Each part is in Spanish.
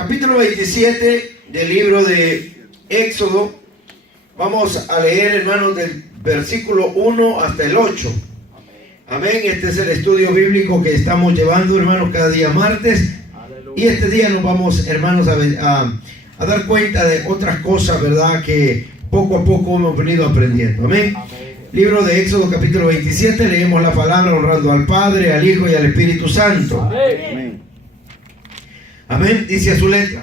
capítulo 27 del libro de Éxodo. Vamos a leer, hermanos, del versículo 1 hasta el 8. Amén. Este es el estudio bíblico que estamos llevando, hermanos, cada día martes. Y este día nos vamos, hermanos, a dar cuenta de otras cosas, ¿verdad?, que poco a poco hemos venido aprendiendo. Amén. Libro de Éxodo, capítulo 27. Leemos la palabra honrando al Padre, al Hijo y al Espíritu Santo. Amén. Amén. Dice a su letra: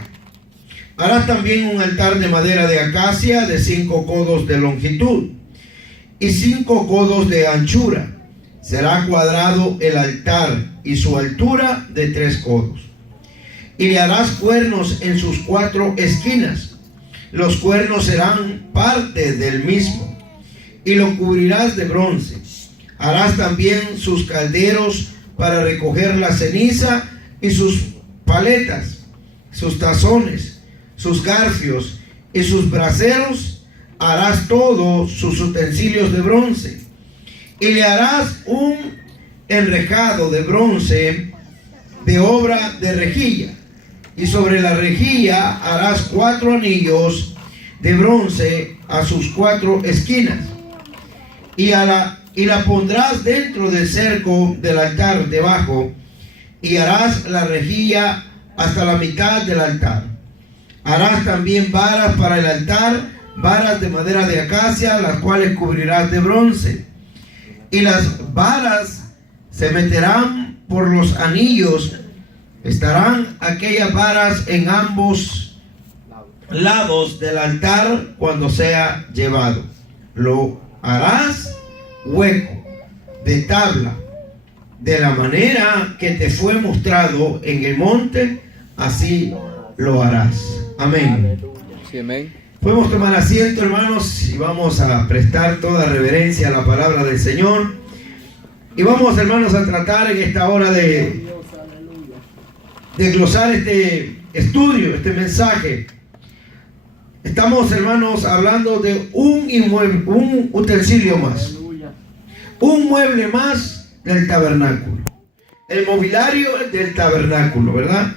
harás también un altar de madera de acacia de 5 codos de longitud y 5 codos de anchura. Será cuadrado el altar y su altura de 3 codos. Y le harás cuernos en sus 4 esquinas. Los cuernos serán parte del mismo. Y lo cubrirás de bronce. Harás también sus calderos para recoger la ceniza y sus paletas, sus tazones, sus garfios y sus braseros. Harás todos sus utensilios de bronce. Y le harás un enrejado de bronce de obra de rejilla. Y sobre la rejilla harás 4 anillos de bronce a sus 4 esquinas. Y la pondrás dentro del cerco del altar debajo. Y harás la rejilla hasta la mitad del altar. Harás también varas para el altar, varas de madera de acacia, las cuales cubrirás de bronce. Y las varas se meterán por los anillos. Estarán aquellas varas en ambos lados del altar cuando sea llevado. Lo harás hueco de tabla, de la manera que te fue mostrado en el monte, así lo harás. Amén. Sí, amén. Podemos tomar asiento, hermanos, y vamos a prestar toda reverencia a la palabra del Señor. Y vamos, hermanos, a tratar en esta hora de glosar este estudio, este mensaje. Estamos, hermanos, hablando de un inmueble, un utensilio más, un mueble más del tabernáculo. El mobiliario del tabernáculo, ¿verdad?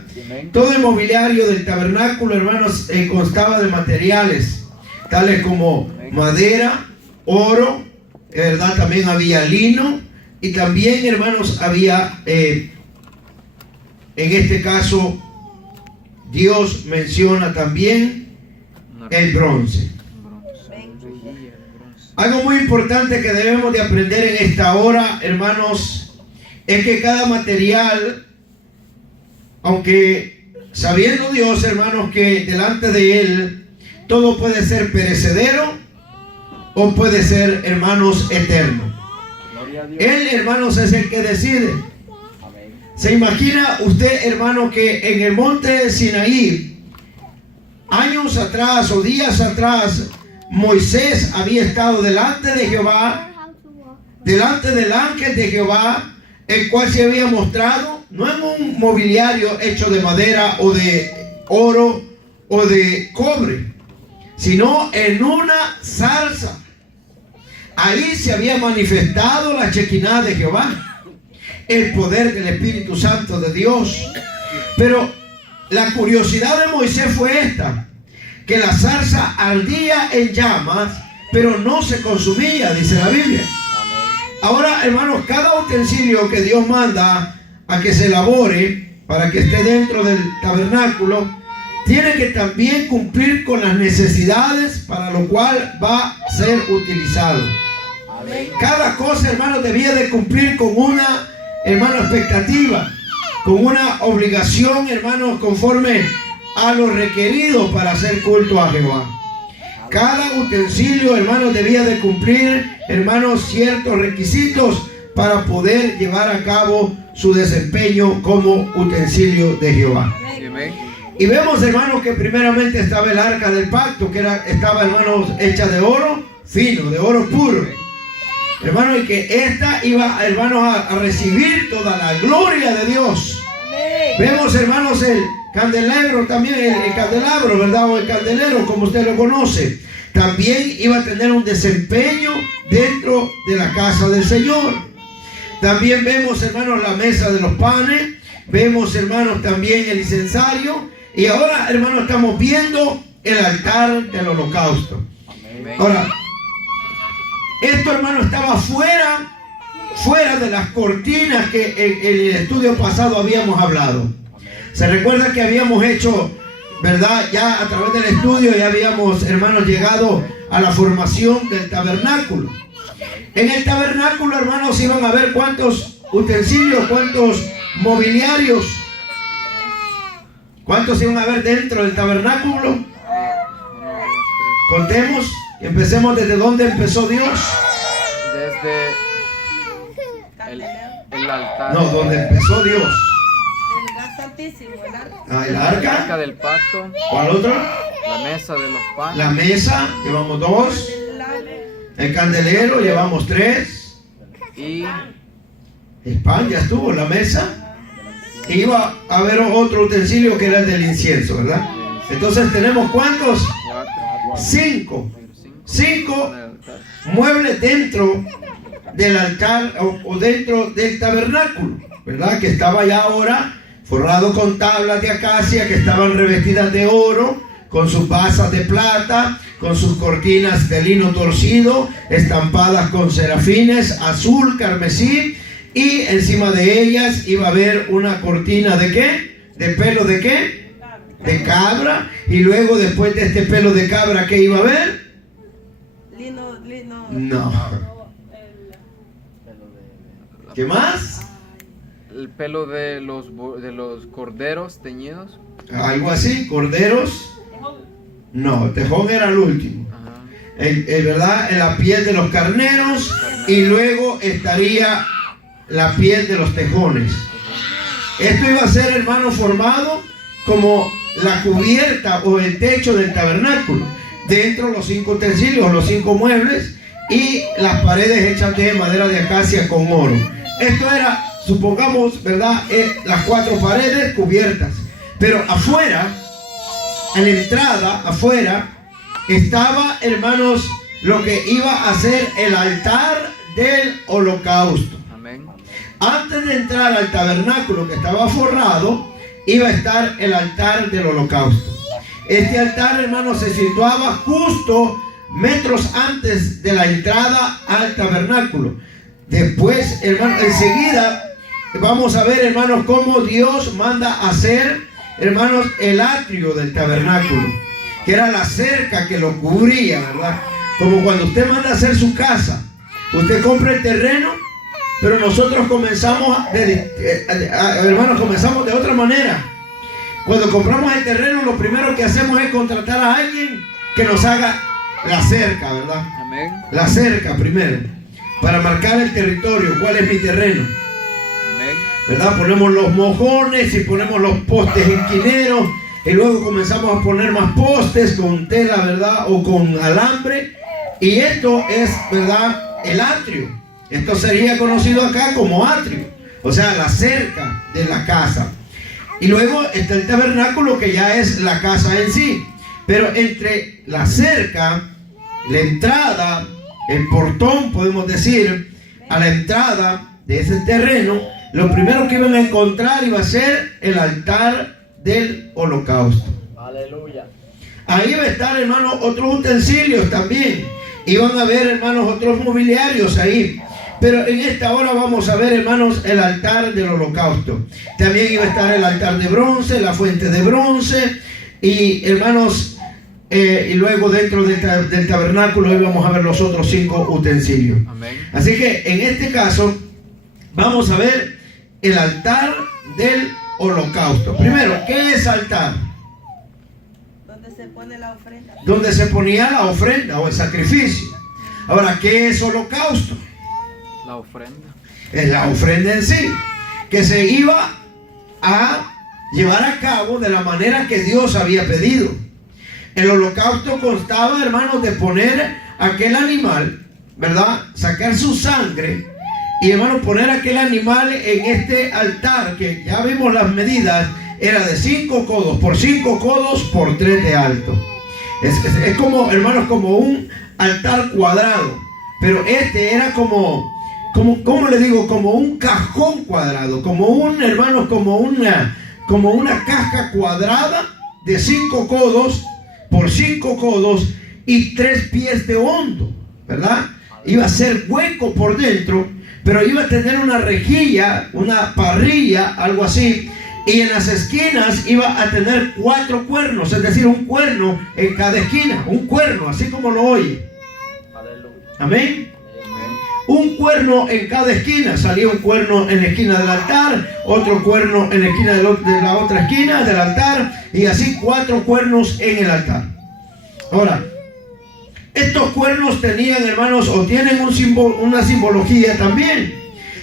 Todo el mobiliario del tabernáculo, hermanos, constaba de materiales tales como madera, oro, ¿verdad? También había lino y también, hermanos, había en este caso Dios menciona también el bronce. Algo muy importante que debemos de aprender en esta hora, hermanos, es que cada material, aunque sabiendo Dios, hermanos, que delante de Él todo puede ser perecedero o puede ser, hermanos, eterno. Él, hermanos, es el que decide. ¿Se imagina usted, hermano, que en el monte Sinaí, años atrás o días atrás, Moisés había estado delante de Jehová, delante del ángel de Jehová, el cual se había mostrado, no en un mobiliario hecho de madera o de oro o de cobre, sino en una zarza? Ahí se había manifestado la Shekinah de Jehová, el poder del Espíritu Santo de Dios. Pero la curiosidad de Moisés fue esta, que la zarza ardía en llamas, pero no se consumía, dice la Biblia. Ahora, hermanos, cada utensilio que Dios manda a que se elabore para que esté dentro del tabernáculo, tiene que también cumplir con las necesidades para lo cual va a ser utilizado. Cada cosa, hermanos, debía de cumplir con una, hermano, expectativa, con una obligación, hermanos, conforme a lo requerido para hacer culto a Jehová. Cada utensilio, hermanos, debía de cumplir, hermanos, ciertos requisitos para poder llevar a cabo su desempeño como utensilio de Jehová. Y vemos, hermanos, que primeramente estaba el arca del pacto, que estaba, hermanos, hecha de oro fino, de oro puro. Hermano, y que esta iba, hermanos, a recibir toda la gloria de Dios. Amén. Vemos, hermanos, el candelabro también, el candelabro, ¿verdad? O el candelero, como usted lo conoce. También iba a tener un desempeño dentro de la casa del Señor. También vemos, hermanos, la mesa de los panes. Vemos, hermanos, también el incensario. Y ahora, hermanos, estamos viendo el altar del holocausto. Ahora, esto, hermano, estaba fuera de las cortinas que en el estudio pasado habíamos hablado. Se recuerda que habíamos hecho, ¿verdad? Ya a través del estudio ya habíamos, hermanos, llegado a la formación del tabernáculo. En el tabernáculo, hermanos, iban a ver cuántos utensilios, cuántos mobiliarios, cuántos iban a ver dentro del tabernáculo. Contemos, empecemos desde donde empezó Dios. Desde el altar. No, donde empezó Dios. El lugar santísimo, el arca. Ah, el El arca arca. del pacto. ¿Cuál otro? La mesa de los panes. La mesa, llevamos 2. El candelero, llevamos 3. Y El pan, ya estuvo, la mesa. Y iba a haber otro utensilio que era el del incienso, ¿verdad? Entonces tenemos ¿cuántos? 5. 5 muebles dentro del altar o dentro del tabernáculo, ¿verdad? Que estaba ya ahora forrado con tablas de acacia que estaban revestidas de oro, con sus basas de plata, con sus cortinas de lino torcido, estampadas con serafines, azul, carmesí, y encima de ellas iba a haber una cortina ¿de qué? ¿De pelo de qué? De cabra. Y luego después de este pelo de cabra, ¿qué iba a haber? Lino. No. ¿Qué más? el pelo de los corderos teñidos. Algo así, corderos. No, tejón era el último. ¿Verdad? La piel de los carneros, y luego estaría la piel de los tejones. Esto iba a ser, hermano, formado como la cubierta o el techo del tabernáculo. Dentro los 5 utensilios, los 5 muebles, y las paredes hechas de madera de acacia con oro. Esto era, supongamos, ¿verdad? Las 4 paredes cubiertas. Pero afuera, en la entrada, afuera, estaba, hermanos, lo que iba a ser el altar del holocausto. Amén. Antes de entrar al tabernáculo que estaba forrado, iba a estar el altar del holocausto. Este altar, hermanos, se situaba justo metros antes de la entrada al tabernáculo. Después, hermanos, enseguida vamos a ver, hermanos, cómo Dios manda hacer, hermanos, el atrio del tabernáculo, que era la cerca que lo cubría, ¿verdad? Como cuando usted manda a hacer su casa, usted compra el terreno, pero nosotros comenzamos, hermanos, comenzamos de otra manera. Cuando compramos el terreno, lo primero que hacemos es contratar a alguien que nos haga la cerca, ¿verdad? Amén. La cerca primero, para marcar el territorio, cuál es mi terreno. Amén. ¿Verdad? Ponemos los mojones y ponemos los postes esquineros, y luego comenzamos a poner más postes con tela, ¿verdad? O con alambre. Y esto es, ¿verdad? El atrio. Esto sería conocido acá como atrio, o sea, la cerca de la casa. Y luego está el tabernáculo, que ya es la casa en sí. Pero entre la cerca, la entrada, el portón, podemos decir, a la entrada de ese terreno, lo primero que iban a encontrar iba a ser el altar del holocausto. Aleluya. Ahí iba a estar, hermanos, otros utensilios también. Iban a ver, hermanos, otros mobiliarios ahí. Pero en esta hora vamos a ver, hermanos, el altar del holocausto. También iba a estar el altar de bronce, la fuente de bronce. Y, hermanos, y luego dentro del tabernáculo íbamos a ver los otros 5 utensilios. Amén. Así que en este caso vamos a ver el altar del holocausto. Primero, ¿qué es altar? Donde se pone la ofrenda. Donde se ponía la ofrenda o el sacrificio. Ahora, ¿qué es holocausto? La ofrenda. Es la ofrenda en sí, que se iba a llevar a cabo de la manera que Dios había pedido. El holocausto constaba, hermanos, de poner aquel animal, ¿verdad? Sacar su sangre y, hermanos, poner aquel animal en este altar, que ya vimos las medidas, era de 5 codos por 5 codos por 3 de alto. Es como, hermanos, como un altar cuadrado, pero este era como ¿cómo le digo? Como un cajón cuadrado, como un, hermanos, como una caja cuadrada, de 5 codos por 5 codos y 3 pies de hondo, ¿verdad? Iba a ser hueco por dentro, pero iba a tener una rejilla, una parrilla, algo así, y en las esquinas iba a tener 4 cuernos, es decir, un cuerno en cada esquina, un cuerno, así como lo oye. Amén. Un cuerno en cada esquina. Salía un cuerno en la esquina del altar, otro cuerno en la esquina de la otra esquina del altar, y así 4 cuernos en el altar. Ahora, estos cuernos tenían, hermanos, o tienen una simbología también,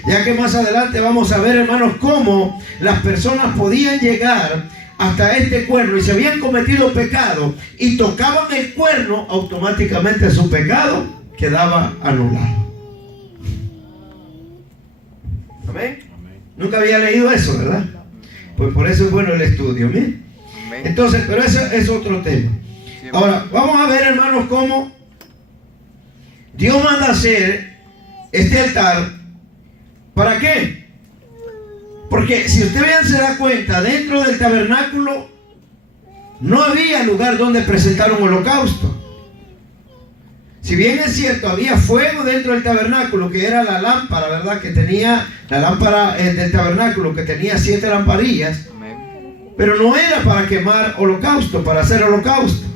ya que más adelante vamos a ver, hermanos, cómo las personas podían llegar hasta este cuerno y se habían cometido pecado y tocaban el cuerno, automáticamente su pecado quedaba anulado. Amén. Nunca había leído eso, ¿verdad? Pues por eso es bueno el estudio. ¿Bien? Entonces, pero eso es otro tema. Ahora, vamos a ver, hermanos, cómo Dios manda hacer este altar. ¿Para qué? Porque si usted bien se da cuenta, dentro del tabernáculo no había lugar donde presentar un holocausto. Si bien es cierto, había fuego dentro del tabernáculo, que era la lámpara, ¿verdad? Que tenía la lámpara del tabernáculo, que tenía 7 lamparillas. Pero no era para quemar holocausto, para hacer holocausto.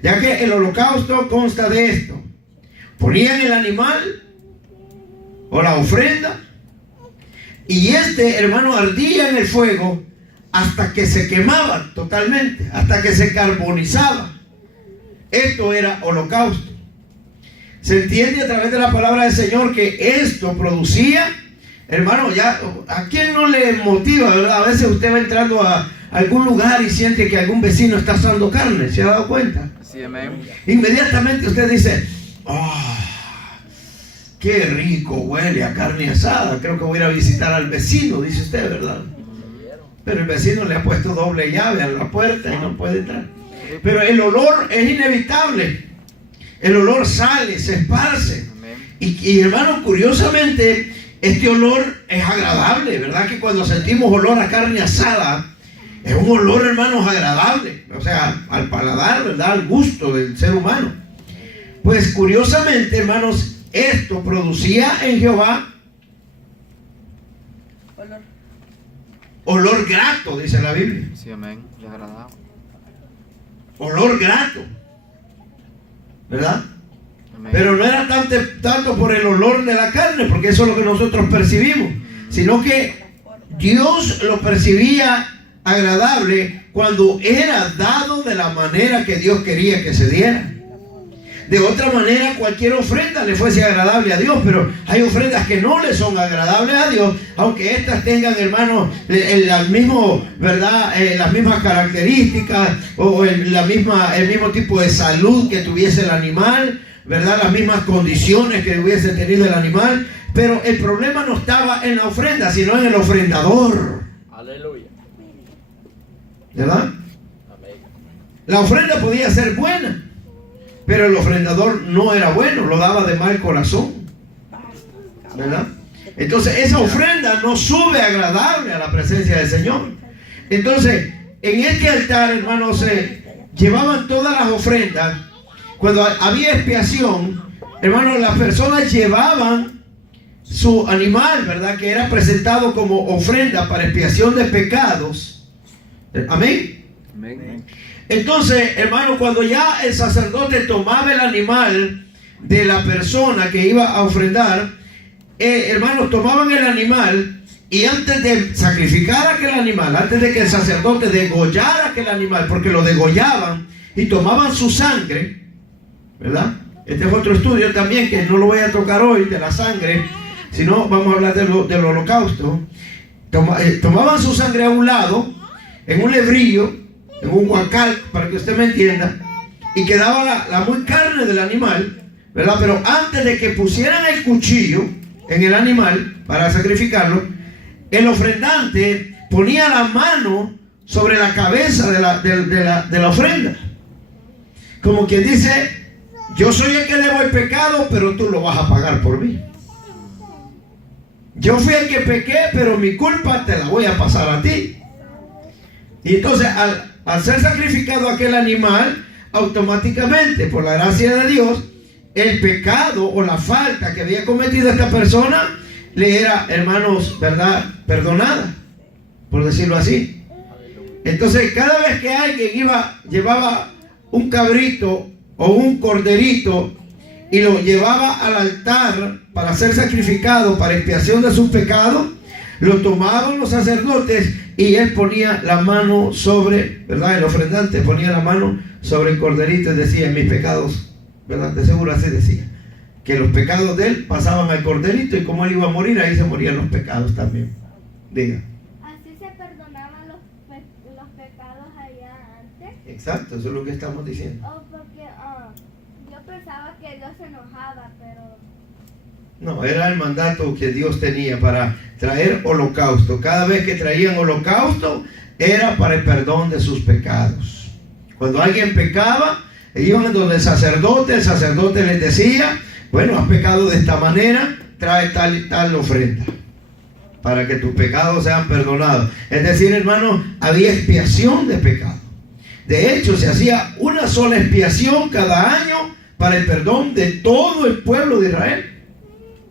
Ya que el holocausto consta de esto. Ponían el animal o la ofrenda, y hermano, ardía en el fuego hasta que se quemaba totalmente, hasta que se carbonizaba. Esto era holocausto. Se entiende a través de la palabra del Señor que esto producía, hermano, ya, ¿a quién no le motiva, verdad? A veces usted va entrando a algún lugar y siente que algún vecino está asando carne, ¿se ha dado cuenta? Sí, amén. Inmediatamente usted dice, ¡oh, qué rico huele a carne asada! Creo que voy a ir a visitar al vecino, dice usted, ¿verdad? Pero el vecino le ha puesto doble llave a la puerta y no puede entrar. Pero el olor es inevitable. El olor sale, se esparce. Y hermano, curiosamente, este olor es agradable, ¿verdad? Que cuando sentimos olor a carne asada, es un olor, hermanos, agradable. O sea, al paladar, ¿verdad? Al gusto del ser humano. Pues curiosamente, hermanos, esto producía en Jehová olor grato, dice la Biblia. Sí, amén. Es agradable. Olor grato, ¿verdad? Amén. Pero no era tanto por el olor de la carne, porque eso es lo que nosotros percibimos, sino que Dios lo percibía agradable cuando era dado de la manera que Dios quería que se diera. De otra manera, cualquier ofrenda le fuese agradable a Dios, pero hay ofrendas que no le son agradables a Dios, aunque estas tengan, hermanos, el mismo las mismas características o el mismo tipo de salud que tuviese el animal, ¿verdad? Las mismas condiciones que hubiese tenido el animal, pero el problema no estaba en la ofrenda, sino en el ofrendador. Aleluya. ¿Verdad? La ofrenda podía ser buena, pero el ofrendador no era bueno, lo daba de mal corazón, ¿verdad? Entonces esa ofrenda no sube agradable a la presencia del Señor. Entonces en este altar, hermanos, se llevaban todas las ofrendas. Cuando había expiación, hermanos, las personas llevaban su animal, ¿verdad? Que era presentado como ofrenda para expiación de pecados. Amén. Amén. Entonces, hermano, cuando ya el sacerdote tomaba el animal de la persona que iba a ofrendar, hermanos, tomaban el animal y antes de sacrificar aquel animal, antes de que el sacerdote degollara aquel animal, porque lo degollaban y tomaban su sangre, ¿verdad? Este es otro estudio también que no lo voy a tocar hoy, de la sangre, sino vamos a hablar del holocausto. Tomaban su sangre a un lado, en un lebrillo, en un huacal, para que usted me entienda, y quedaba la muy carne del animal, ¿verdad? Pero antes de que pusieran el cuchillo en el animal para sacrificarlo, el ofrendante ponía la mano sobre la cabeza de la ofrenda, como quien dice: yo soy el que debo el pecado, pero tú lo vas a pagar por mí. Yo fui el que pequé, pero mi culpa te la voy a pasar a ti. Y entonces al ser sacrificado aquel animal, automáticamente, por la gracia de Dios, el pecado o la falta que había cometido esta persona le era, hermanos, ¿verdad?, perdonada, por decirlo así. Entonces, cada vez que alguien llevaba un cabrito o un corderito y lo llevaba al altar para ser sacrificado para expiación de sus pecados, lo tomaban los sacerdotes y él ponía la mano sobre, ¿verdad?, el ofrendante ponía la mano sobre el corderito y decía: mis pecados, ¿verdad?, de seguro así decía, que los pecados de él pasaban al corderito, y como él iba a morir, ahí se morían los pecados también. Diga. Así se perdonaban los pecados allá antes. Exacto, eso es lo que estamos diciendo. Oh, porque yo pensaba que Dios se enojaba, pero No, era el mandato que Dios tenía para traer holocausto. Cada vez que traían holocausto era para el perdón de sus pecados. Cuando alguien pecaba, iban donde el sacerdote les decía: bueno, has pecado de esta manera, trae tal y tal ofrenda para que tus pecados sean perdonados. Es decir, hermano, había expiación de pecado. De hecho, se hacía una sola expiación cada año para el perdón de todo el pueblo de Israel.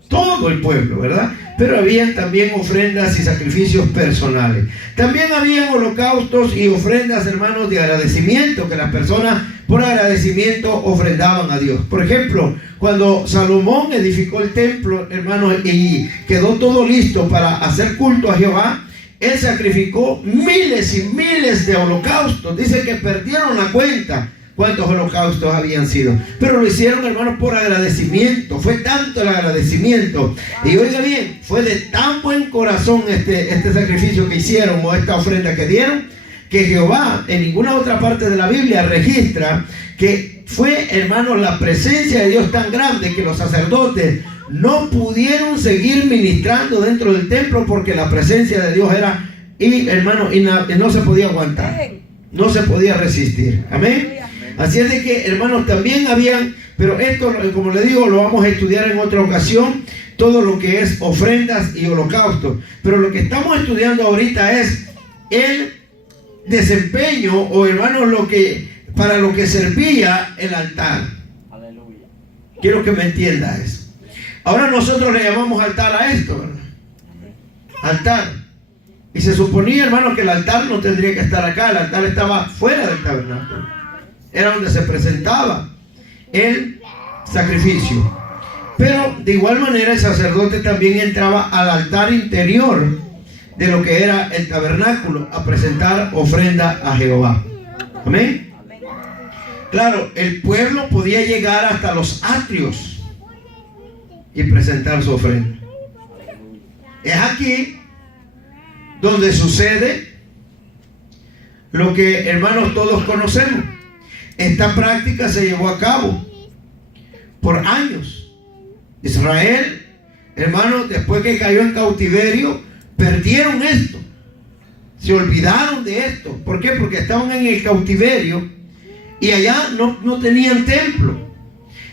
Todo el pueblo, ¿verdad? Pero habían también ofrendas y sacrificios personales. También habían holocaustos y ofrendas, hermanos, de agradecimiento, que las personas por agradecimiento ofrendaban a Dios. Por ejemplo, cuando Salomón edificó el templo, hermanos, y quedó todo listo para hacer culto a Jehová, él sacrificó miles y miles de holocaustos. Dice que perdieron la cuenta cuántos holocaustos habían sido, pero lo hicieron, hermanos, por agradecimiento. Fue tanto el agradecimiento, y oiga bien, fue de tan buen corazón este sacrificio que hicieron, o esta ofrenda que dieron, que Jehová en ninguna otra parte de la Biblia registra que fue, hermanos, la presencia de Dios tan grande que los sacerdotes no pudieron seguir ministrando dentro del templo, porque la presencia de Dios era, y hermanos, no se podía aguantar, no se podía resistir. Amén. Así es de que, hermanos, también habían, pero esto, como le digo, lo vamos a estudiar en otra ocasión, todo lo que es ofrendas y holocaustos. Pero lo que estamos estudiando ahorita es el desempeño, o, hermanos, para lo que servía el altar. Aleluya. Quiero que me entienda eso. Ahora nosotros le llamamos altar a esto, ¿verdad? Altar. Y se suponía, hermanos, que el altar no tendría que estar acá. El altar estaba fuera del tabernáculo. Era donde se presentaba el sacrificio. Pero de igual manera el sacerdote también entraba al altar interior de lo que era el tabernáculo a presentar ofrenda a Jehová. Amén. Claro, el pueblo podía llegar hasta los atrios y presentar su ofrenda. Es aquí donde sucede lo que, hermanos, todos conocemos. Esta práctica se llevó a cabo por años. Israel, hermanos, después que cayó en cautiverio, perdieron esto. Se olvidaron de esto. ¿Por qué? Porque estaban en el cautiverio y allá no tenían templo.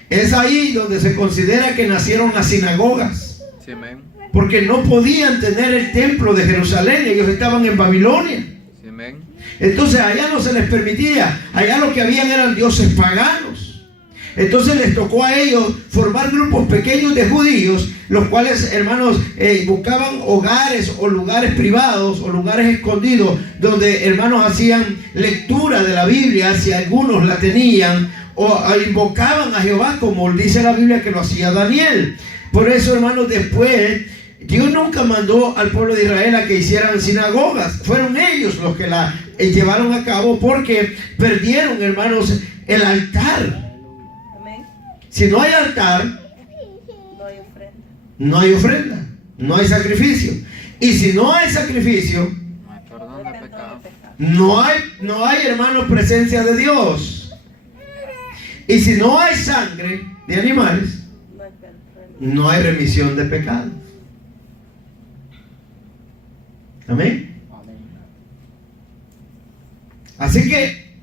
Es ahí donde se considera que nacieron las sinagogas. Sí, amén. Porque no podían tener el templo de Jerusalén. Ellos estaban en Babilonia. Sí, amén. Entonces allá no se les permitía. Allá lo que habían eran dioses paganos. Entonces les tocó a ellos formar grupos pequeños de judíos, los cuales, hermanos, buscaban hogares o lugares privados o lugares escondidos donde, hermanos, hacían lectura de la Biblia, si algunos la tenían, o invocaban a Jehová, como dice la Biblia que lo hacía Daniel. Por eso, hermanos, después Dios nunca mandó al pueblo de Israel a que hicieran sinagogas. Fueron ellos los que la llevaron a cabo, porque perdieron, hermanos, el altar. Amén. Si no hay altar, No hay ofrenda. no hay ofrenda, no hay sacrificio. Y si no hay sacrificio, No hay perdón de pecado. no hay, hermanos, presencia de Dios. Y si no hay sangre de animales, No hay ofrenda. no hay remisión de pecados. Amén. Amén. Así que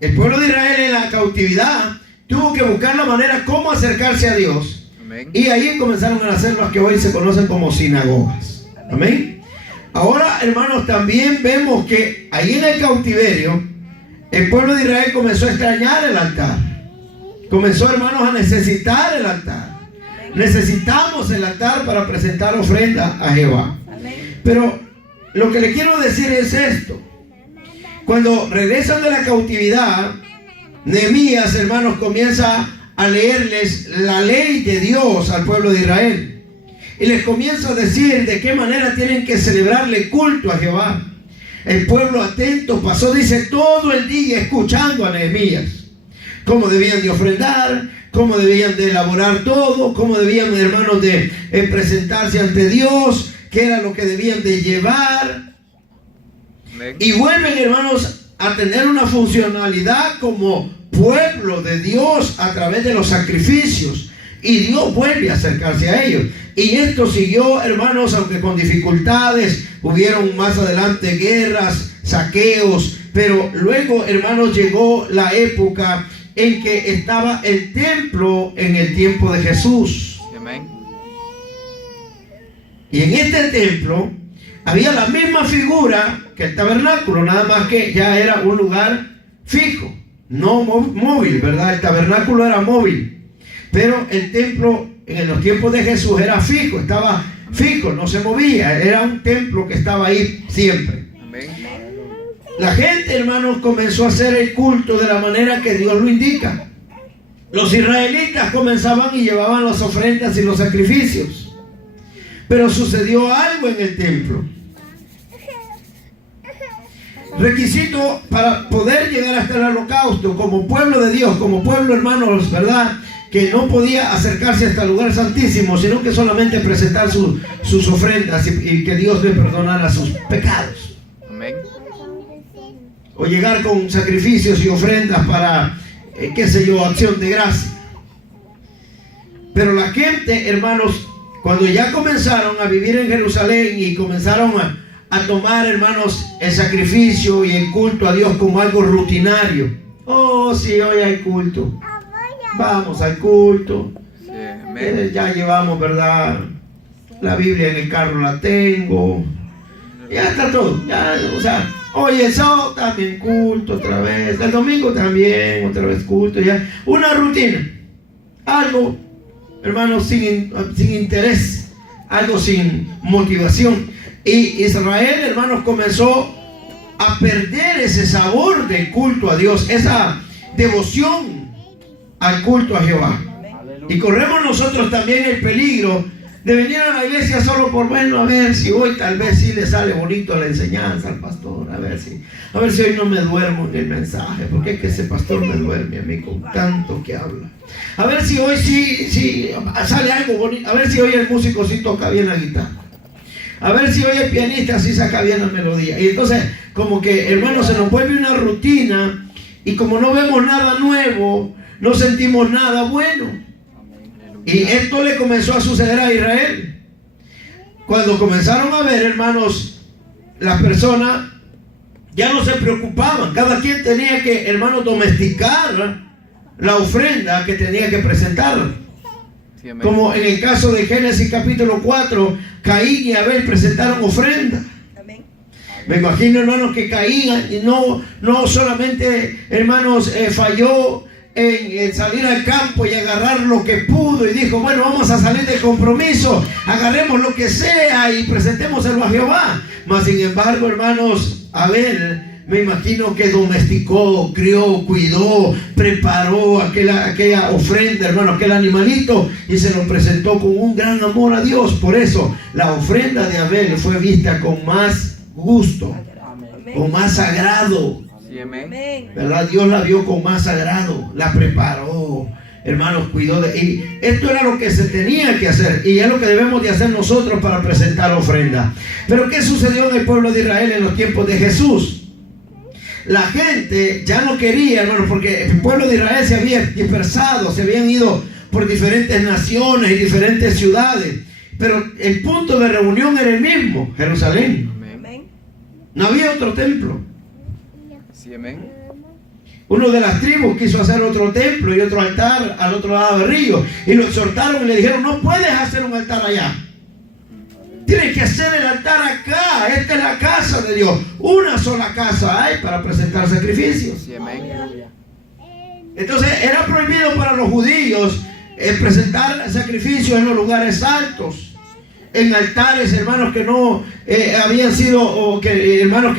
el pueblo de Israel en la cautividad tuvo que buscar la manera cómo acercarse a Dios. Amén. Y ahí comenzaron a nacer las que hoy se conocen como sinagogas. Amén. Ahora, hermanos, también vemos que ahí en el cautiverio el pueblo de Israel comenzó a extrañar el altar. Comenzó, hermanos, a necesitar el altar. Necesitamos el altar para presentar ofrenda a Jehová. Pero lo que le quiero decir es esto. Cuando regresan de la cautividad, Nehemías, hermanos, comienza a leerles la ley de Dios al pueblo de Israel. Y les comienza a decir de qué manera tienen que celebrarle culto a Jehová. El pueblo atento pasó, dice, todo el día escuchando a Nehemías. Cómo debían de ofrendar, cómo debían de elaborar todo, cómo debían, hermanos, de presentarse ante Dios, qué era lo que debían de llevar. Y vuelven, hermanos, a tener una funcionalidad como pueblo de Dios a través de los sacrificios. Y Dios vuelve a acercarse a ellos. Y esto siguió, hermanos, aunque con dificultades, hubieron más adelante guerras, saqueos, pero luego, hermanos, llegó la época en que estaba el templo en el tiempo de Jesús. Amén. Y en este templo había la misma figura que el tabernáculo, nada más que ya era un lugar fijo, no móvil, ¿verdad? El tabernáculo era móvil, pero el templo en los tiempos de Jesús era fijo, estaba fijo, no se movía, era un templo que estaba ahí siempre. Amén. La gente, hermanos, comenzó a hacer el culto de la manera que Dios lo indica. Los israelitas comenzaban y llevaban las ofrendas y los sacrificios. Pero sucedió algo en el templo. Requisito para poder llegar hasta el holocausto como pueblo de Dios, como pueblo, hermanos, ¿verdad? Que no podía acercarse hasta el lugar santísimo, sino que solamente presentar sus ofrendas y que Dios le perdonara sus pecados. Amén. O llegar con sacrificios y ofrendas para, qué sé yo, acción de gracia. Pero la gente, hermanos, cuando ya comenzaron a vivir en Jerusalén y comenzaron a tomar, hermanos, el sacrificio y el culto a Dios como algo rutinario. Oh, sí, hoy hay culto. Vamos al culto. Sí, amén. Ya llevamos, ¿verdad? La Biblia en el carro la tengo. Ya está todo. Ya, o sea, hoy el sábado también culto otra vez. El domingo también otra vez culto. Ya. Una rutina. Algo, hermanos, sin interés. Algo sin motivación. Y Israel, hermanos, comenzó a perder ese sabor del culto a Dios. Esa devoción al culto a Jehová. Y corremos nosotros también el peligro de venir a la iglesia solo por, bueno, a ver si hoy tal vez sí le sale bonito la enseñanza al pastor, a ver si hoy no me duermo en el mensaje, porque es que ese pastor me duerme a mí con tanto que habla. A ver si hoy sí sale algo bonito, a ver si hoy el músico sí toca bien la guitarra. A ver si hoy el pianista sí saca bien la melodía. Y entonces, como que, hermanos, se nos vuelve una rutina y como no vemos nada nuevo, no sentimos nada bueno. Y esto le comenzó a suceder a Israel. Cuando comenzaron a ver, hermanos, las personas ya no se preocupaban. Cada quien tenía que, hermanos, domesticar la ofrenda que tenía que presentar. Sí, amén. Como en el caso de Génesis capítulo 4, Caín y Abel presentaron ofrenda. Amén. Me imagino, hermanos, que Caín no solamente, hermanos, falló en salir al campo y agarrar lo que pudo y dijo, bueno, vamos a salir del compromiso, agarremos lo que sea y presentémoselo a Jehová. Mas sin embargo, hermanos, Abel, me imagino que domesticó, crió, cuidó, preparó aquella ofrenda, hermano, aquel animalito, y se lo presentó con un gran amor a Dios. Por eso la ofrenda de Abel fue vista con más gusto, con más agrado. Sí, amén. Amén. ¿Verdad? Dios la vio con más agrado, la preparó, hermanos, cuidó y esto era lo que se tenía que hacer y es lo que debemos de hacer nosotros para presentar ofrenda. Pero ¿qué sucedió en el pueblo de Israel en los tiempos de Jesús? La gente ya no quería, hermanos, porque el pueblo de Israel se había dispersado, se habían ido por diferentes naciones y diferentes ciudades, pero el punto de reunión era el mismo, Jerusalén. Amén. No había otro templo. Sí, amén. Uno de las tribus quiso hacer otro templo y otro altar al otro lado del río. Y lo exhortaron y le dijeron, no puedes hacer un altar allá. Tienes que hacer el altar acá. Esta es la casa de Dios. Una sola casa hay para presentar sacrificios. Sí, amén. Entonces era prohibido para los judíos presentar sacrificios en los lugares altos, en altares, hermanos, que no habían sido, o que hermanos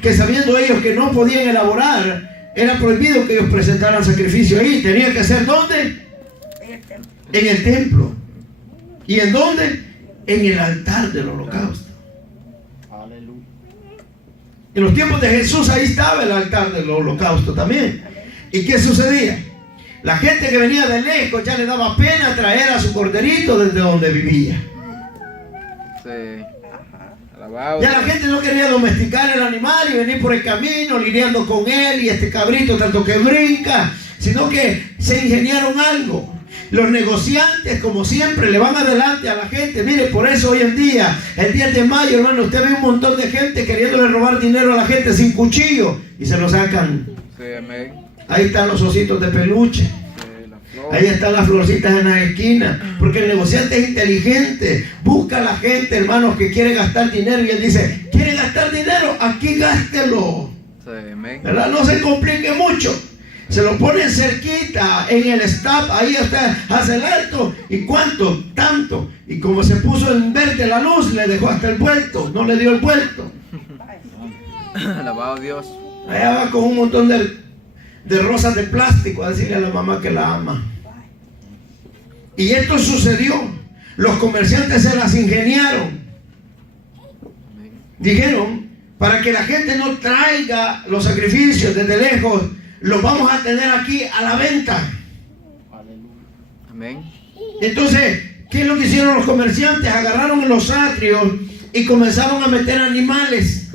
que sabiendo ellos que no podían elaborar, era prohibido que ellos presentaran sacrificio ahí. Tenía que ser ¿dónde? En el templo. ¿Y en dónde? En el altar del holocausto. Aleluya. En los tiempos de Jesús ahí estaba el altar del holocausto también. ¿Y qué sucedía? La gente que venía de lejos ya le daba pena traer a su corderito desde donde vivía. Sí. Alabado. Ya la gente no quería domesticar el animal y venir por el camino lidiando con él y este cabrito tanto que brinca, sino que se ingeniaron algo. Los negociantes, como siempre, le van adelante a la gente. Mire, por eso hoy en día, el 10 de mayo, hermano, usted ve un montón de gente queriéndole robar dinero a la gente sin cuchillo y se lo sacan. Sí, amén. Ahí están los ositos de peluche. Sí, la flor. Ahí están las florcitas en la esquina. Porque el negociante es inteligente. Busca a la gente, hermanos, que quiere gastar dinero. Y él dice, ¿quiere gastar dinero? Aquí gástelo. Sí, amén. ¿Verdad? No se complique mucho. Se lo ponen cerquita en el stop. Ahí está, hace el alto. ¿Y cuánto? Tanto. Y como se puso en verde la luz, le dejó hasta el vuelto. No le dio el vuelto. Alabado Dios. Allá va con un montón de rosas de plástico a decirle a la mamá que la ama. Y esto sucedió. Los comerciantes se las ingeniaron. Amén. Dijeron, para que la gente no traiga los sacrificios desde lejos, los vamos a tener aquí a la venta. Aleluya. Amén. Entonces, ¿qué es lo que hicieron los comerciantes? Agarraron los atrios y comenzaron a meter animales.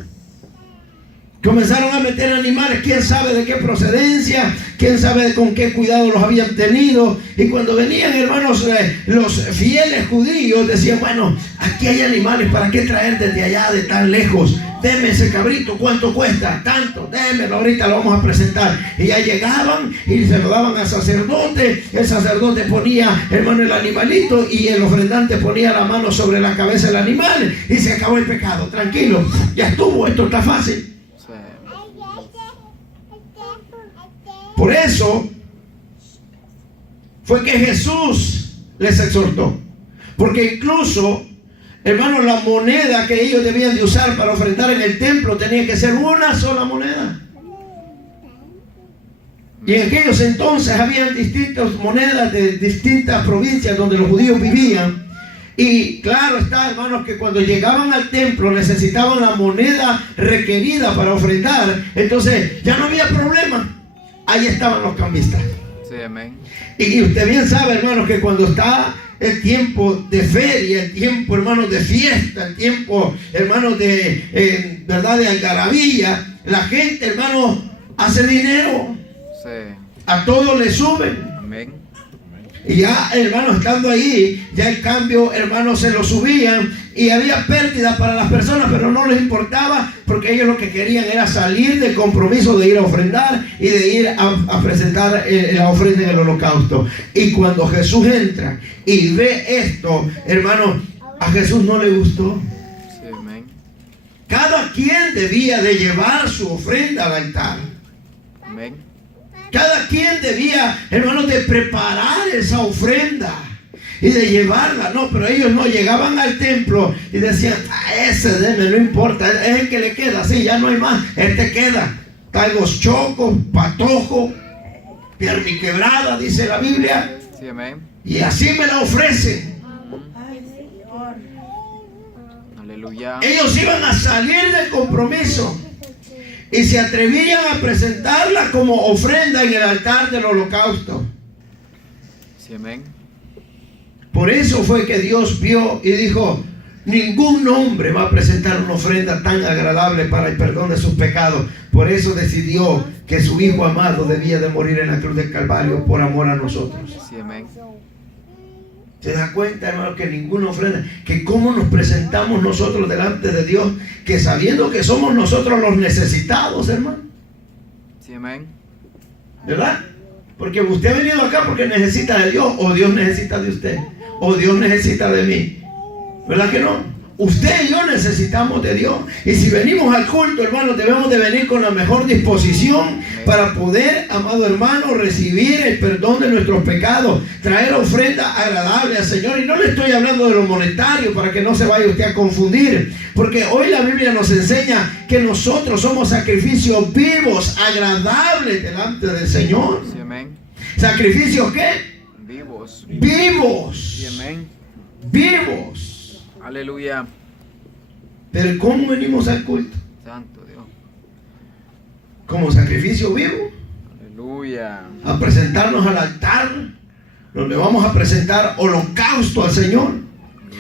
Comenzaron a meter animales, quién sabe de qué procedencia, quién sabe con qué cuidado los habían tenido. Y cuando venían, hermanos, los fieles judíos decían, bueno, aquí hay animales, ¿para qué traer desde allá de tan lejos? Deme ese cabrito, ¿cuánto cuesta? Tanto, démelo, ahorita lo vamos a presentar. Y ya llegaban y se lo daban al sacerdote. El sacerdote ponía, hermano, el animalito y el ofrendante ponía la mano sobre la cabeza del animal y se acabó el pecado. Tranquilo, ya estuvo, esto está fácil. Sí. Por eso fue que Jesús les exhortó. Porque incluso, hermanos, la moneda que ellos debían de usar para ofrendar en el templo tenía que ser una sola moneda. Y en aquellos entonces habían distintas monedas de distintas provincias donde los judíos vivían. Y claro está, hermanos, que cuando llegaban al templo necesitaban la moneda requerida para ofrendar. Entonces ya no había problema. Ahí estaban los cambistas. Sí, amén. Y usted bien sabe, hermanos, que cuando está el tiempo de feria, el tiempo, hermanos, de fiesta, el tiempo, hermanos, de verdad, de algarabía, la gente, hermanos, hace dinero. Sí. A todos le suben. Amén. Y ya, hermanos, estando ahí, ya el cambio, hermanos, se lo subían y había pérdida para las personas, pero no les importaba porque ellos lo que querían era salir del compromiso de ir a ofrendar y de ir a presentar la ofrenda en el holocausto. Y cuando Jesús entra y ve esto, hermanos, a Jesús no le gustó. Sí, amén. Cada quien debía de llevar su ofrenda al altar. Amén. Cada quien debía, hermanos, de preparar esa ofrenda y de llevarla. No, pero ellos no llegaban al templo y decían, ese deme, no importa, es el que le queda, sí, ya no hay más, este queda. Talgos chocos, patojo, pierniquebrada, dice la Biblia, Sí, amén. y así me la ofrecen. Ay, Señor. Aleluya. Ellos iban a salir del compromiso y se atrevían a presentarla como ofrenda en el altar del holocausto. Sí, amén. Por eso fue que Dios vio y dijo, ningún hombre va a presentar una ofrenda tan agradable para el perdón de sus pecados. Por eso decidió que su Hijo amado debía de morir en la cruz del Calvario por amor a nosotros. Sí, amén. ¿Se da cuenta, hermano, que ninguna ofrenda, que cómo nos presentamos nosotros delante de Dios, que sabiendo que somos nosotros los necesitados, hermano? Sí, amén. ¿Verdad? Porque usted ha venido acá porque necesita de Dios, o Dios necesita de usted, o Dios necesita de mí. ¿Verdad que no? Usted y yo necesitamos de Dios. Y si venimos al culto, hermanos, debemos de venir con la mejor disposición para poder, amado hermano, recibir el perdón de nuestros pecados, traer ofrenda agradable al Señor. Y no le estoy hablando de lo monetario para que no se vaya usted a confundir, porque hoy la Biblia nos enseña que nosotros somos sacrificios vivos, agradables delante del Señor. Sí, amén. ¿Sacrificios qué? Vivos. Vivos. Sí, amén. Vivos. Aleluya. Pero ¿cómo venimos al culto? Santo Dios. Como sacrificio vivo, Aleluya. a presentarnos al altar, donde vamos a presentar holocausto al Señor.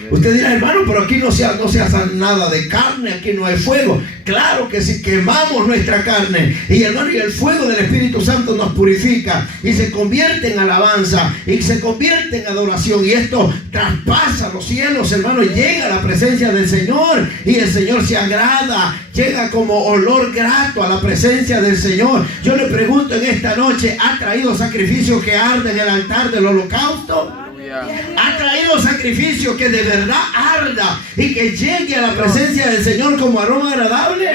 Usted dirá, hermano, pero aquí no se hace nada de carne, aquí no hay fuego. Claro que si quemamos nuestra carne, y hermano, y el fuego del Espíritu Santo nos purifica y se convierte en alabanza y se convierte en adoración, y esto traspasa los cielos, hermano, llega a la presencia del Señor y el Señor se agrada, llega como olor grato a la presencia del Señor. Yo le pregunto en esta noche, ¿ha traído sacrificio que arde en el altar del holocausto? ¿Ha traído sacrificio que de verdad arda y que llegue a la presencia del Señor como aroma agradable?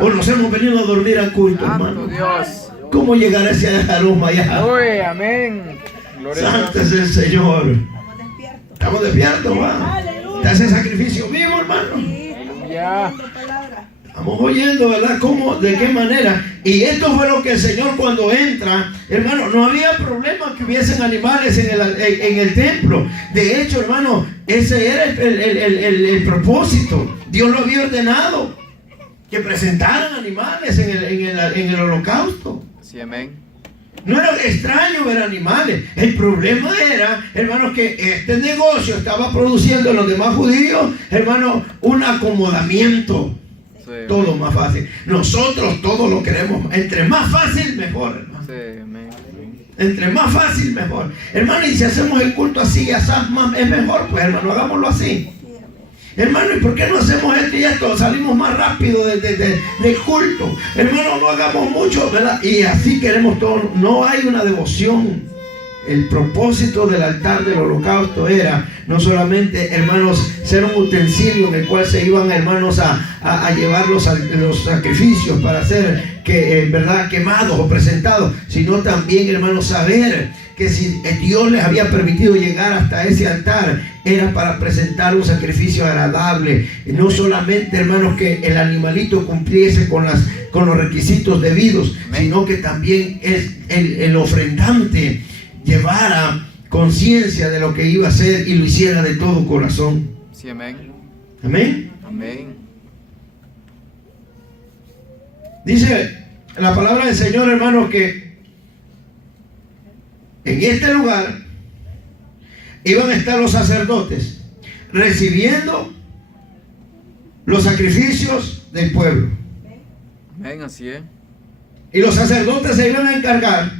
¿O nos hemos venido a dormir al culto, hermano? Dios. ¿Cómo llegará ese aroma allá? Amén. Gloria a Santo Dios. es el Señor. Estamos despiertos. Estamos despiertos, ¿va? Aleluya. ¿Te hace sacrificio vivo, hermano? Sí, Aleluya. estamos oyendo palabra. Estamos oyendo, ¿verdad? ¿Cómo? ¿De qué manera? Y esto fue lo que el Señor cuando entra, hermano, no había problema que hubiesen animales en el templo. De hecho, hermano, ese era el propósito. Dios lo había ordenado, que presentaran animales en el holocausto. Sí, amén. No era extraño ver animales. El problema era, hermanos, que este negocio estaba produciendo en los demás judíos, hermanos, un acomodamiento. Sí, Todo más fácil. Nosotros todo lo queremos. Entre más fácil, mejor, hermano. sí, amén. Entre más fácil, mejor. Hermano, y si hacemos el culto así, es mejor, pues, hermano, hagámoslo así. Hermano, ¿y por qué no hacemos esto y esto? Salimos más rápido del culto. Hermano, no hagamos mucho, ¿verdad? Y así queremos todo. No hay una devoción. El propósito del altar del holocausto era no solamente, hermanos, ser un utensilio en el cual se iban, hermanos, a llevar los sacrificios para ser verdad, quemados o presentados, sino también, hermanos, saber que si Dios les había permitido llegar hasta ese altar, era para presentar un sacrificio agradable. Y no solamente, hermanos, que el animalito cumpliese con los requisitos debidos, sino que también el ofrendante llevara conciencia de lo que iba a hacer y lo hiciera de todo corazón. Sí, amén. Amén. Amén. Dice la palabra del Señor, hermanos, que en este lugar iban a estar los sacerdotes recibiendo los sacrificios del pueblo. Amén, así es. Y los sacerdotes se iban a encargar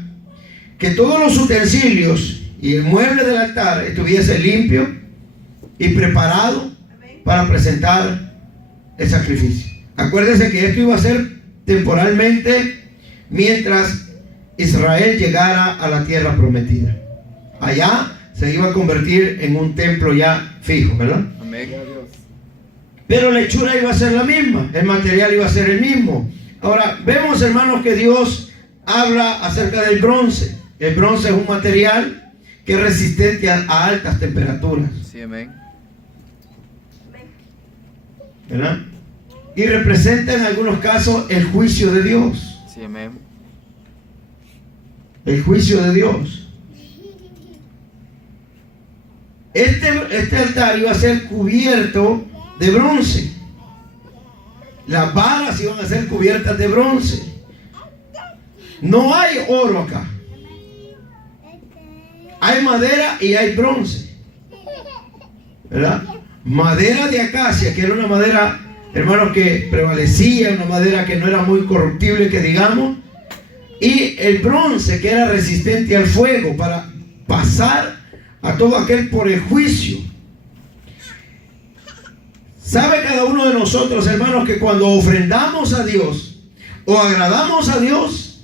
que todos los utensilios y el mueble del altar estuviese limpio y preparado para presentar el sacrificio. Acuérdense que esto iba a ser temporalmente mientras Israel llegara a la tierra prometida. Allá se iba a convertir en un templo ya fijo, ¿verdad? Amén. Pero la hechura iba a ser la misma, el material iba a ser el mismo. Ahora, vemos, hermanos, que Dios habla acerca del bronce. El bronce es un material que es resistente a altas temperaturas, Sí, amén. ¿verdad? Y representa en algunos casos el juicio de Dios. Sí, amén. El juicio de Dios. Este altar iba a ser cubierto de bronce. Las varas iban a ser cubiertas de bronce. No hay oro acá. Hay madera y hay bronce, ¿verdad? Madera de acacia, que era una madera, hermanos, que prevalecía, una madera que no era muy corruptible, que digamos. Y el bronce, que era resistente al fuego, para pasar a todo aquel por el juicio. ¿Sabe cada uno de nosotros, hermanos, que cuando ofrendamos a Dios o agradamos a Dios,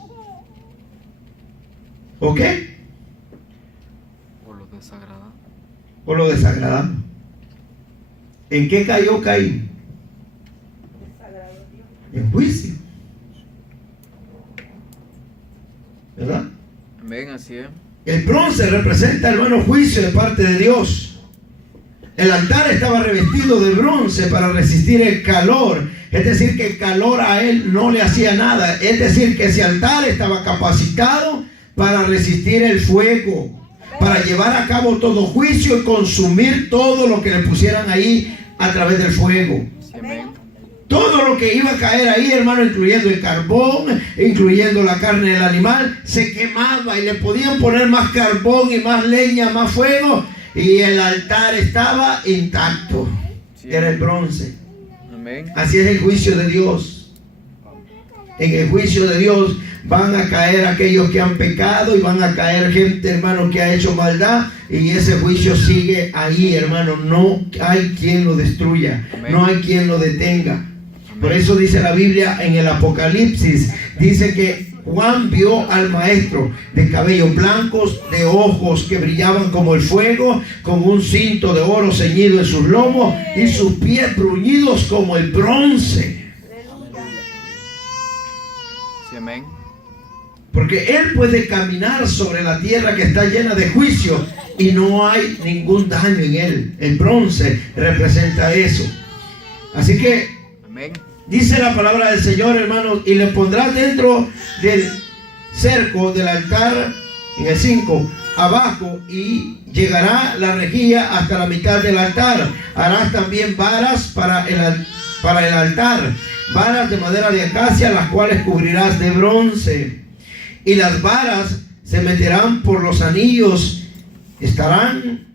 ¿o qué? Por lo desagradable. O lo desagradamos. ¿En qué cayó Caín? En juicio. ¿Verdad? Amén, así es. El bronce representa, hermano, juicio de parte de Dios. El altar estaba revestido de bronce para resistir el calor. Es decir, que el calor a él no le hacía nada. Es decir, que ese altar estaba capacitado para resistir el fuego, para llevar a cabo todo juicio y consumir todo lo que le pusieran ahí a través del fuego. Sí, amén. Todo lo que iba a caer ahí, hermano, incluyendo el carbón, incluyendo la carne del animal, se quemaba y le podían poner más carbón y más leña, más fuego, y el altar estaba intacto. Sí, Era el bronce. amén. Así es el juicio de Dios. En el juicio de Dios van a caer aquellos que han pecado y van a caer gente, hermano, que ha hecho maldad, y ese juicio sigue ahí, hermano. No hay quien lo destruya. Amén. No hay quien lo detenga. Por eso dice la Biblia en el Apocalipsis, dice que Juan vio al maestro de cabellos blancos, de ojos que brillaban como el fuego, con un cinto de oro ceñido en sus lomos y sus pies bruñidos como el bronce. Sí, amén. Porque él puede caminar sobre la tierra que está llena de juicio y no hay ningún daño en él. El bronce representa eso. Así que Amén. dice la palabra del Señor, hermanos, y le pondrás dentro del cerco del altar, en el 5, abajo, y llegará la rejilla hasta la mitad del altar. Harás también varas para el altar, varas de madera de acacia, las cuales cubrirás de bronce. Y las varas se meterán por los anillos. Estarán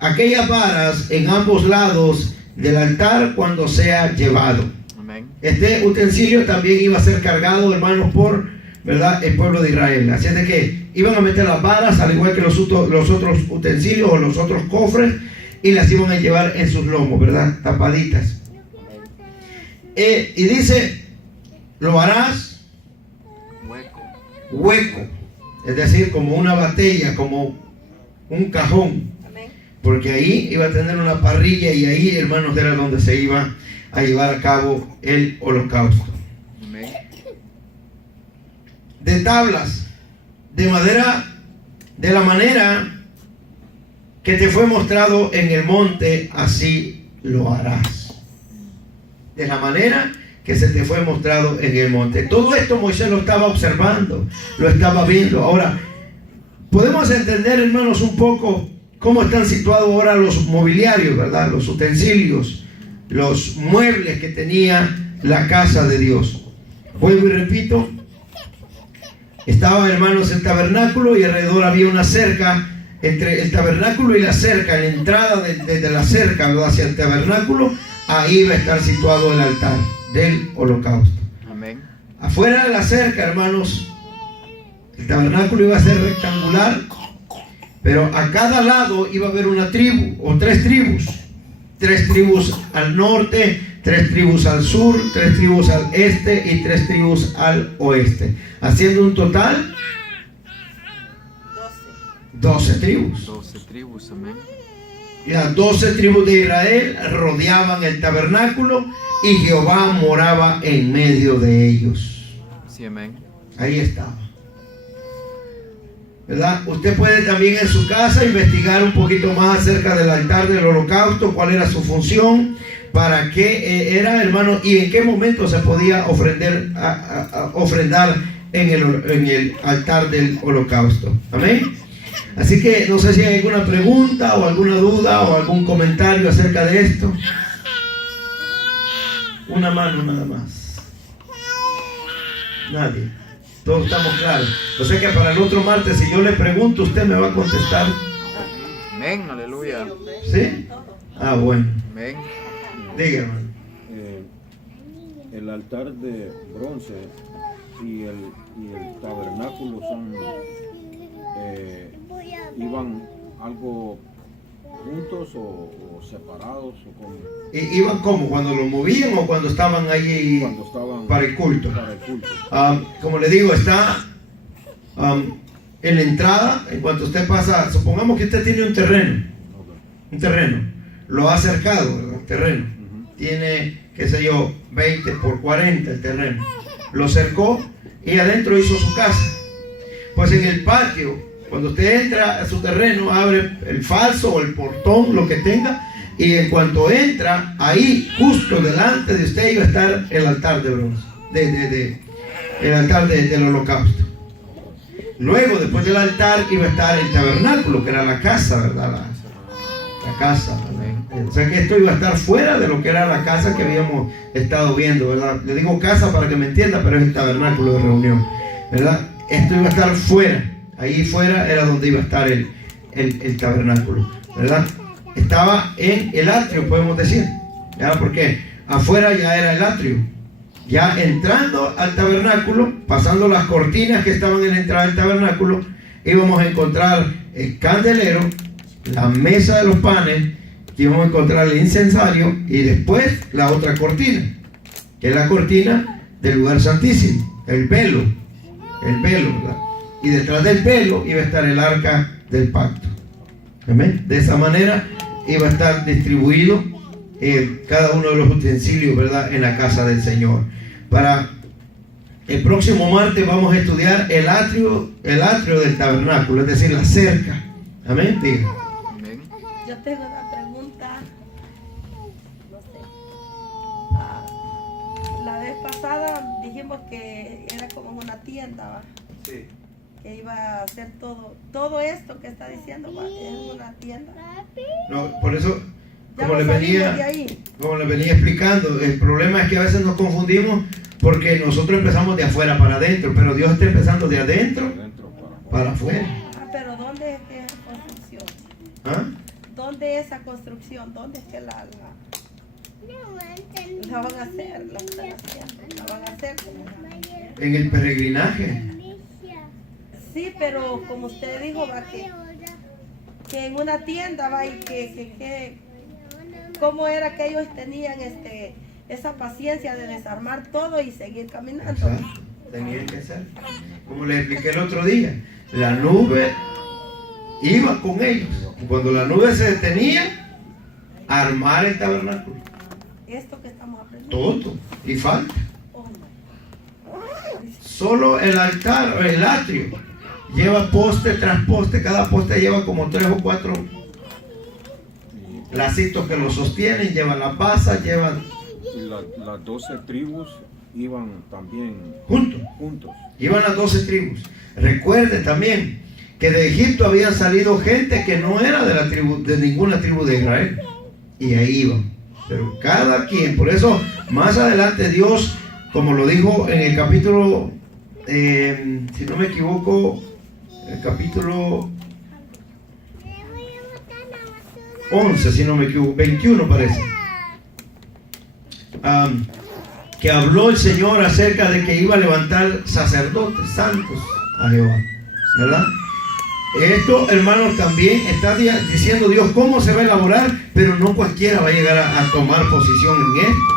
aquellas varas en ambos lados del altar cuando sea llevado. Amén. Este utensilio también iba a ser cargado, hermanos, por, ¿verdad?, el pueblo de Israel. Así es de que iban a meter las varas, al igual que los otros utensilios o los otros cofres, y las iban a llevar en sus lomos, ¿verdad?, tapaditas. Y dice, lo harás hueco, es decir, como una botella, como un cajón, porque ahí iba a tener una parrilla, y ahí, hermanos, era donde se iba a llevar a cabo el holocausto. Amén. De tablas de madera, de la manera que te fue mostrado en el monte, así lo harás. De la manera que se te fue mostrado en el monte. Todo esto Moisés lo estaba observando, lo estaba viendo. Ahora, podemos entender, hermanos, un poco cómo están situados ahora los mobiliarios, ¿verdad? Los utensilios, los muebles que tenía la casa de Dios. Vuelvo y repito, estaba, hermanos, el tabernáculo, y alrededor había una cerca. Entre el tabernáculo y la cerca, en la entrada de la cerca, ¿verdad?, hacia el tabernáculo, ahí iba a estar situado el altar del holocausto. Amén. Afuera de la cerca, hermanos, el tabernáculo iba a ser rectangular, pero a cada lado iba a haber una tribu o tres tribus al norte, 3 tribus al sur, 3 tribus al este y 3 tribus al oeste, haciendo un total 12 tribus. 12 tribus, amén. Las 12 tribus de Israel rodeaban el tabernáculo y Jehová moraba en medio de ellos. Sí, amén. Ahí estaba, ¿verdad? Usted puede también en su casa investigar un poquito más acerca del altar del holocausto, cuál era su función, para qué era, hermano, y en qué momento se podía ofrendar en el altar del holocausto. Amén. Así que no sé si hay alguna pregunta o alguna duda o algún comentario acerca de esto. Una mano nada más. Nadie. Todos estamos claros. O sea que para el otro martes, si yo le pregunto, usted me va a contestar. Amén, aleluya. ¿Sí? Ah, bueno. Amén. Diga, hermano. El altar de bronce y el tabernáculo son iban algo juntos o separados o como ¿Iban cómo? ¿Cuando lo movían o cuando estaban allí cuando estaban para el culto? para el culto. Como le digo, está en la entrada. En cuanto usted pasa, supongamos que usted tiene un terreno, lo ha cercado, ¿verdad? terreno. Tiene, qué sé yo, 20 por 40 el terreno. Lo cercó y adentro hizo su casa. Pues en el patio, cuando usted entra a su terreno, abre el falso o el portón, lo que tenga, y en cuanto entra, ahí justo delante de usted iba a estar el altar de bronce, el altar del holocausto. Luego, después del altar, iba a estar el tabernáculo, que era la casa, ¿verdad? La casa, ¿verdad? O sea que esto iba a estar fuera de lo que era la casa que habíamos estado viendo, ¿verdad? Le digo casa para que me entienda, pero es el tabernáculo de reunión, ¿verdad? Esto iba a estar fuera. Ahí fuera era donde iba a estar el tabernáculo, ¿verdad? Estaba en el atrio, podemos decir, ¿ya? Porque afuera ya era el atrio. Ya entrando al tabernáculo, pasando las cortinas que estaban en la entrada del tabernáculo, íbamos a encontrar el candelero, la mesa de los panes, íbamos a encontrar el incensario y después la otra cortina, que es la cortina del lugar santísimo, el velo, ¿verdad? Y detrás del velo iba a estar el arca del pacto. ¿Amén? De esa manera iba a estar distribuido cada uno de los utensilios, ¿verdad?, en la casa del Señor. Para el próximo martes vamos a estudiar el atrio del tabernáculo, es decir, la cerca. Amén. Diga. Amén. Yo tengo una pregunta. No sé. La vez pasada dijimos que era como una tienda, ¿va? Sí. Que iba a hacer todo esto que está diciendo, ¿va? Es una tienda. No, por eso, Ya como no le salimos de ahí. venía explicando, el problema es que a veces nos confundimos porque nosotros empezamos de afuera para adentro, pero Dios está empezando de adentro para afuera. Ah, pero ¿dónde es que es la construcción? ¿Ah? ¿Dónde es esa construcción? ¿Dónde es que la van a hacer? La están haciendo. La van a hacer. En el peregrinaje. Sí, pero como usted dijo, va, que en una tienda va y que cómo era que ellos tenían esa paciencia de desarmar todo y seguir caminando. Exacto. Tenían que ser. Como les expliqué el otro día, la nube iba con ellos. Y cuando la nube se detenía, armar el tabernáculo. Esto que estamos aprendiendo. Todo. Y falta. Oh, Solo el altar, el atrio, lleva poste tras poste. Cada poste lleva como 3 o 4 lacitos que lo sostienen, llevan las basas, llevan... Y las 12 tribus iban también juntos. Iban las 12 tribus. Recuerden también que de Egipto habían salido gente que no era de ninguna tribu de Israel. Y ahí iban. Pero cada quien, por eso más adelante Dios, como lo dijo en el capítulo, si no me equivoco, el capítulo 11, si no me equivoco, 21 parece. Que habló el Señor acerca de que iba a levantar sacerdotes santos a Jehová, ¿verdad? Esto, hermanos, también está diciendo Dios cómo se va a elaborar, pero no cualquiera va a llegar a tomar posición en esto,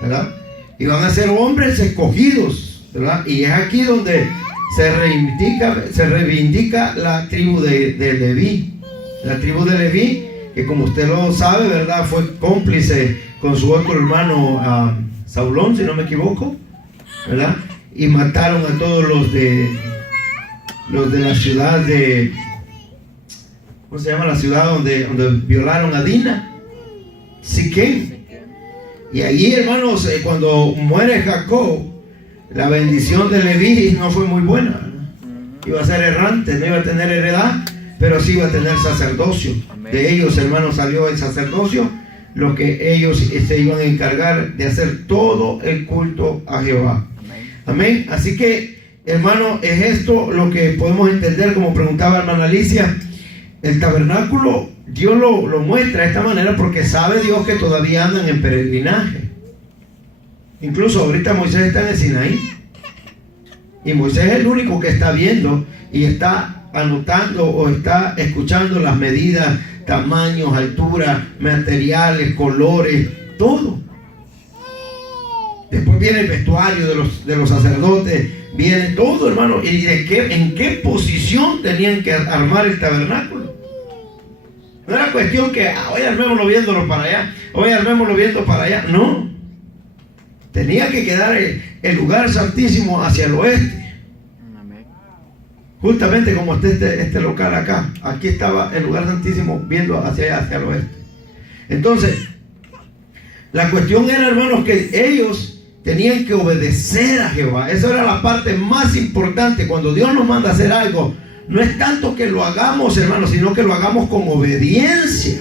¿verdad? Y van a ser hombres escogidos, ¿verdad? Y es aquí donde se reivindica la tribu de Leví. La tribu de Leví, que como usted lo sabe, ¿verdad?, fue cómplice con su otro hermano Saulón, si no me equivoco, ¿verdad? Y mataron a todos los de la ciudad de, ¿cómo se llama la ciudad donde violaron a Dina? Siquén. Y allí, hermanos, cuando muere Jacob, la bendición de Leví no fue muy buena, ¿no? Iba a ser errante, no iba a tener heredad, pero sí iba a tener sacerdocio. De ellos, hermanos, salió el sacerdocio, lo que ellos se iban a encargar de hacer todo el culto a Jehová. Amén. Así que, hermano, es esto lo que podemos entender, como preguntaba hermana Alicia. El tabernáculo, Dios lo muestra de esta manera porque sabe Dios que todavía andan en peregrinaje. Incluso ahorita Moisés está en el Sinaí. Y Moisés es el único que está viendo y está anotando o está escuchando las medidas, tamaños, alturas, materiales, colores, todo. Después viene el vestuario de los sacerdotes, viene todo, hermano. ¿Y en qué posición tenían que armar el tabernáculo? No era cuestión que hoy armémoslo viéndolo para allá, hoy armémoslo viendo para allá. No. Tenía que quedar el lugar santísimo hacia el oeste. Amén. Justamente como está este local acá. Aquí estaba el lugar santísimo viendo hacia allá, hacia el oeste. Entonces, la cuestión era, hermanos, que ellos tenían que obedecer a Jehová. Esa era la parte más importante. Cuando Dios nos manda a hacer algo, no es tanto que lo hagamos, hermanos, sino que lo hagamos con obediencia.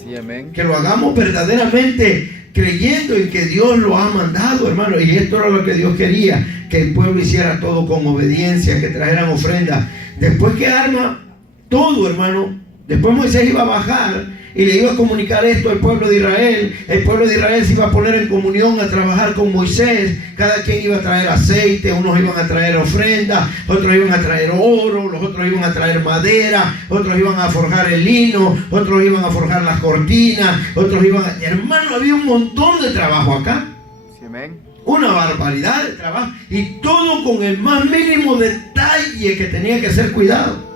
Sí, amén. Que lo hagamos verdaderamente creyendo en que Dios lo ha mandado, hermano. Y esto era lo que Dios quería, que el pueblo hiciera todo con obediencia, que trajeran ofrenda. Después que arma todo, hermano, después Moisés iba a bajar y le iba a comunicar esto al pueblo de Israel. El pueblo de Israel se iba a poner en comunión a trabajar con Moisés. Cada quien iba a traer aceite, unos iban a traer ofrenda, otros iban a traer oro, los otros iban a traer madera, otros iban a forjar el lino, otros iban a forjar las cortinas, otros iban a... Hermano, había un montón de trabajo acá. Sí, amén. Una barbaridad de trabajo. Y todo con el más mínimo detalle que tenía que ser cuidado.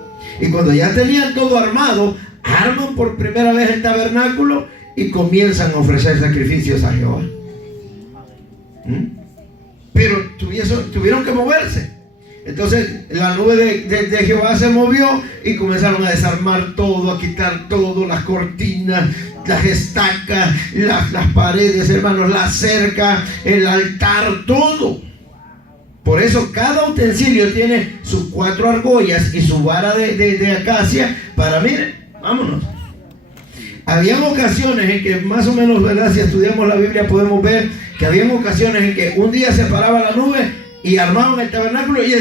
Y cuando ya tenían todo armado, arman por primera vez el tabernáculo y comienzan a ofrecer sacrificios a Jehová. Pero tuvieron que moverse. Entonces la nube de Jehová se movió y comenzaron a desarmar todo, a quitar todo, las cortinas, las estacas, las paredes, hermanos, la cerca, el altar, todo. Por eso cada utensilio tiene sus 4 argollas y su vara de acacia para, miren, vámonos. Había ocasiones en que más o menos, ¿verdad? Si estudiamos la Biblia podemos ver que había ocasiones en que un día se paraba la nube y armaban el tabernáculo y el